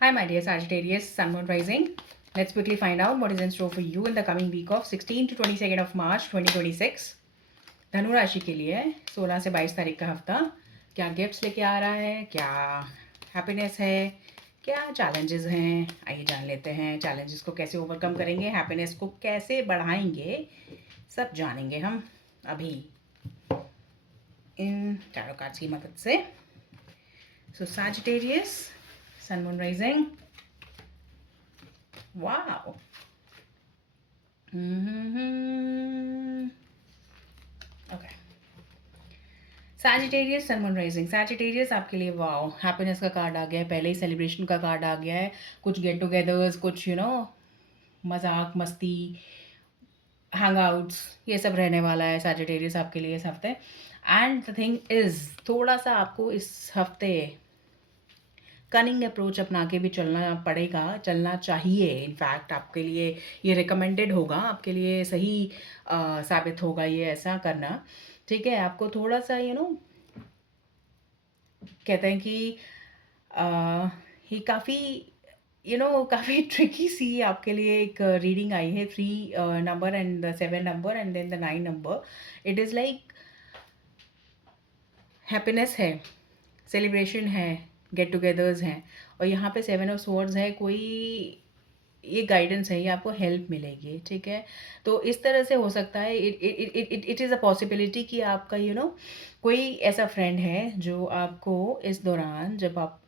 Hi, my dear Sagittarius, Sun Moon Rising. Let's quickly find out what is in store for you in the coming week of 16 to 22nd of March 2026. धनु राशि के लिए 16 से 22 तारीख का हफ्ता क्या गिफ्ट्स लेके आ रहा है, क्या हैप्पीनेस है, क्या चैलेंजेस हैं, आइए जान लेते हैं। चैलेंजेस को कैसे ओवरकम करेंगे, हैप्पीनेस को कैसे बढ़ाएंगे, सब जानेंगे हम अभी इन टैरो कार्ड्स की मदद से। So Sagittarius, sun moon rising, wow. Okay, Sagittarius sun moon rising. Sagittarius आपके लिए वाओ, हैप्पीनेस का कार्ड आ गया है, पहले ही सेलिब्रेशन का कार्ड आ गया है, कुछ गेट टुगेदर्स, कुछ मजाक मस्ती, हैंगआउट्स, ये सब रहने वाला है सैजिटेरियस आपके लिए इस हफ्ते। एंड द थिंग इज़, थोड़ा सा आपको इस हफ्ते कनिंग अप्रोच अपना के भी चलना पड़ेगा, चलना चाहिए। इनफैक्ट आपके लिए ये रिकमेंडेड होगा, आपके लिए सही साबित होगा ये ऐसा करना। ठीक है, आपको थोड़ा सा कहते हैं कि ये काफ़ी काफ़ी ट्रिकी सी आपके लिए एक रीडिंग आई है। 3 number and the 7 number and then the 9 number. It is like happiness है, सेलिब्रेशन है, गेट टुगेदर्स हैं, और यहाँ पे 7 ऑफ स्वॉर्ड्स है। कोई ये गाइडेंस है, ये आपको हेल्प मिलेगी। ठीक है, तो इस तरह से हो सकता है, इट इज़ अ पॉसिबिलिटी कि आपका कोई ऐसा फ्रेंड है जो आपको इस दौरान जब आप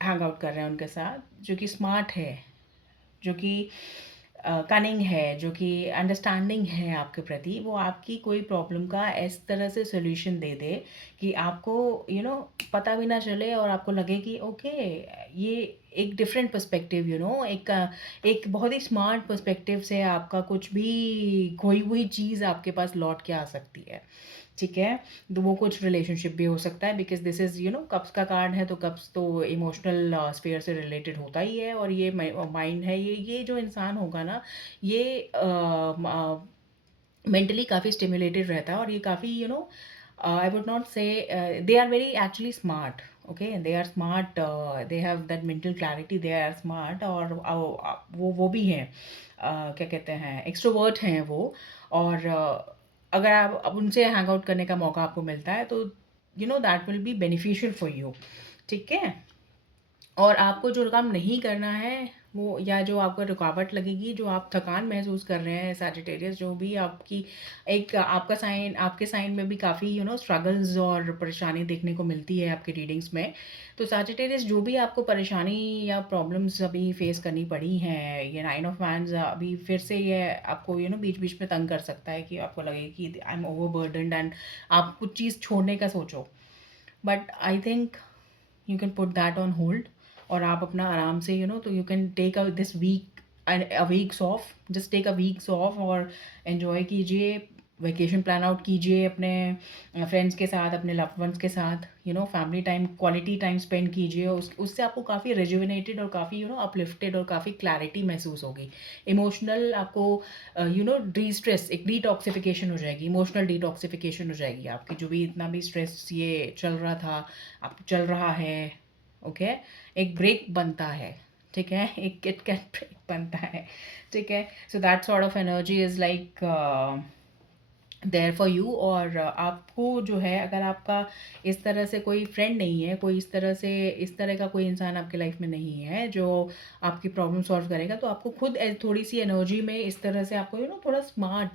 हैंग आउट कर रहे हैं उनके साथ, जो कि स्मार्ट है, जो कि कनिंग है, जो कि अंडरस्टैंडिंग है आपके प्रति, वो आपकी कोई प्रॉब्लम का इस तरह से सोल्यूशन दे दे कि आपको पता भी ना चले और आपको लगे कि ओके, ये एक डिफरेंट पर्सपेक्टिव, एक बहुत ही स्मार्ट पर्सपेक्टिव से आपका कुछ भी खोई हुई चीज़ आपके पास लौट के आ सकती है। ठीक है, तो वो कुछ रिलेशनशिप भी हो सकता है, बिकॉज दिस इज़ कप्स का कार्ड है, तो कप्स तो इमोशनल स्फीयर से रिलेटेड होता ही है, और ये माइंड है, ये जो इंसान होगा ना, ये मेंटली काफ़ी स्टिमुलेटेड रहता है, और ये काफ़ी आई would not say they are very actually smart. Okay, they are smart, they have that mental clarity, they are smart, और वो भी हैं, क्या कहते हैं, एक्सट्रोवर्ट हैं वो। और अगर आप अब उनसे हैंग आउट करने का मौका आपको मिलता है, तो that will be beneficial for you. ठीक है, और आपको जो काम नहीं करना है वो, या जो आपको रुकावट लगेगी, जो आप थकान महसूस कर रहे हैं सैजिटेरियस, जो भी आपकी एक आपका साइन, आपके साइन में भी काफ़ी स्ट्रगल्स और परेशानी देखने को मिलती है आपकी रीडिंग्स में। तो सैजिटेरियस, जो भी आपको परेशानी या प्रॉब्लम्स अभी फेस करनी पड़ी हैं, ये 9 ऑफ वैंड्स अभी फिर से ये आपको बीच बीच में तंग कर सकता है कि आपको लगे कि आई एम ओवरबर्डन्ड, एंड आप कुछ चीज़ छोड़ने का सोचो। But I think you can put that on hold, और आप अपना आराम से तो you can take this week, a weeks off, just take a weeks off, और एन्जॉय कीजिए, वेकेशन प्लान आउट कीजिए अपने फ्रेंड्स के साथ, अपने लव्ड वंस के साथ, family time, quality time spend कीजिए। उससे आपको काफ़ी रेजुविनेटेड और काफ़ी अपलिफ्टेड और काफ़ी क्लैरिटी महसूस होगी। इमोशनल आपको डी स्ट्रेस, एक डिटॉक्सिफिकेशन हो जाएगी, इमोशनल डिटॉक्सिफिकेशन हो जाएगी आपकी, जो भी इतना भी स्ट्रेस ये चल रहा था, अब चल रहा है। ओके, एक ब्रेक बनता है। ठीक है, एक किट कैट ब्रेक बनता है। ठीक है, so that sort of energy is like there for you. और आपको जो है, अगर आपका इस तरह से कोई फ्रेंड नहीं है, कोई इस तरह का कोई इंसान आपके लाइफ में नहीं है जो आपकी प्रॉब्लम सॉल्व करेगा, तो आपको खुद थोड़ी सी एनर्जी में इस तरह से आपको थोड़ा स्मार्ट,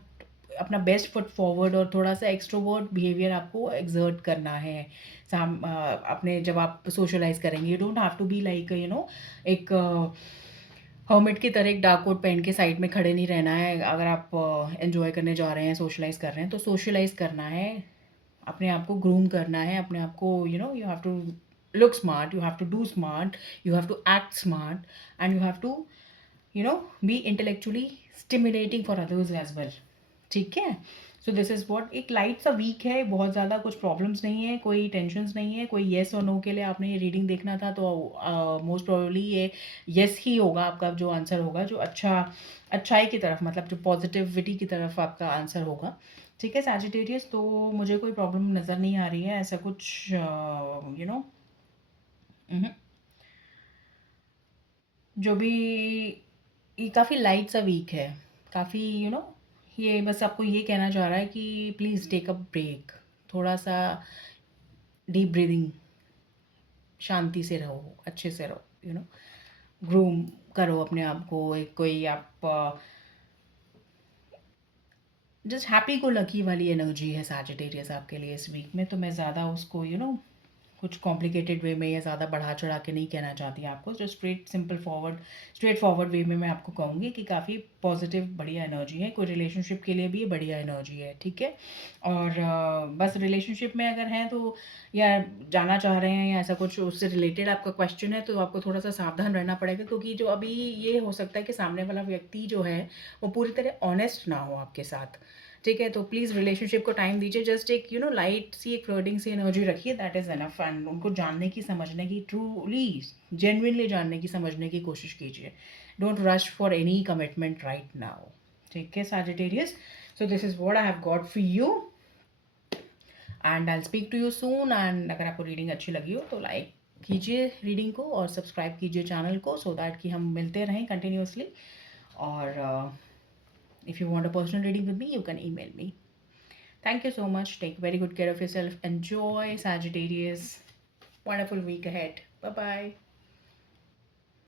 अपना बेस्ट फुट फॉरवर्ड, और थोड़ा सा एक्सट्रोवर्ट बिहेवियर आपको एक्सर्ट करना है। अपने जब आप सोशलाइज करेंगे, you don't have to be like एक हर्मिट की तरह एक डार्क कोट पहन के साइड में खड़े नहीं रहना है। अगर आप एंजॉय करने जा रहे हैं, सोशलाइज कर रहे हैं, तो सोशलाइज करना है, अपने आप को ग्रूम करना है, अपने आप को you have to look smart, you have to do smart, you have to act smart, and you have to be intellectually stimulating for others as well. ठीक है, सो दिस इज़ वॉट, एक light सा week है, बहुत ज़्यादा कुछ problems नहीं है, कोई टेंशन्स नहीं है, कोई येस और नो के लिए आपने ये रीडिंग देखना था, तो मोस्ट प्रोबेबली ये येस ही होगा आपका जो आंसर होगा, जो अच्छाई की तरफ, मतलब जो पॉजिटिविटी की तरफ आपका आंसर होगा। ठीक है सैजिटेरियस, तो मुझे कोई प्रॉब्लम नज़र नहीं आ रही है ऐसा कुछ, यू नो जो भी ये काफ़ी लाइट सा वीक है, काफ़ी ये बस आपको ये कहना चाह रहा है कि प्लीज़ टेक अ ब्रेक, थोड़ा-सा डीप ब्रीथिंग, शांति से रहो, अच्छे से रहो, ग्रूम करो अपने आप को, एक कोई आप जस्ट हैप्पी गो लकी वाली एनर्जी है सैजिटेरियस आपके लिए इस वीक में, तो मैं ज़्यादा उसको कुछ कॉम्प्लिकेटेड वे में या ज़्यादा बढ़ा चढ़ा के नहीं कहना चाहती आपको, जो स्ट्रेट फॉरवर्ड वे में मैं आपको कहूँगी कि काफ़ी पॉजिटिव बढ़िया एनर्जी है, कोई रिलेशनशिप के लिए भी ये बढ़िया एनर्जी है, ठीक है। और बस रिलेशनशिप में अगर हैं तो, या जाना चाह रहे हैं या ऐसा कुछ उससे रिलेटेड आपका क्वेश्चन है, तो आपको थोड़ा सा सावधान रहना पड़ेगा, क्योंकि जो अभी ये हो सकता है कि सामने वाला व्यक्ति जो है वो पूरी तरह ऑनेस्ट ना हो आपके साथ, ठीक है। तो प्लीज़ रिलेशनशिप को टाइम दीजिए, जस्ट एक लाइट सी एक फ्लर्टिंग सी एनर्जी रखिए, दैट इज़ एनफ, एंड उनको जानने की, समझने की, ट्रूली जेन्युइनली जानने की, समझने की कोशिश कीजिए। Don't rush for any commitment right now, ठीक है Sagittarius. So this is what I have got for you, and I will speak to you soon. एंड अगर आपको रीडिंग अच्छी लगी हो तो लाइक कीजिए रीडिंग को और सब्सक्राइब कीजिए चैनल को, सो दैट कि हम मिलते रहें कंटिन्यूअसली। और if you want a personal reading with me, you can email me. Thank you so much. Take very good care of yourself. Enjoy Sagittarius. Wonderful week ahead. Bye bye.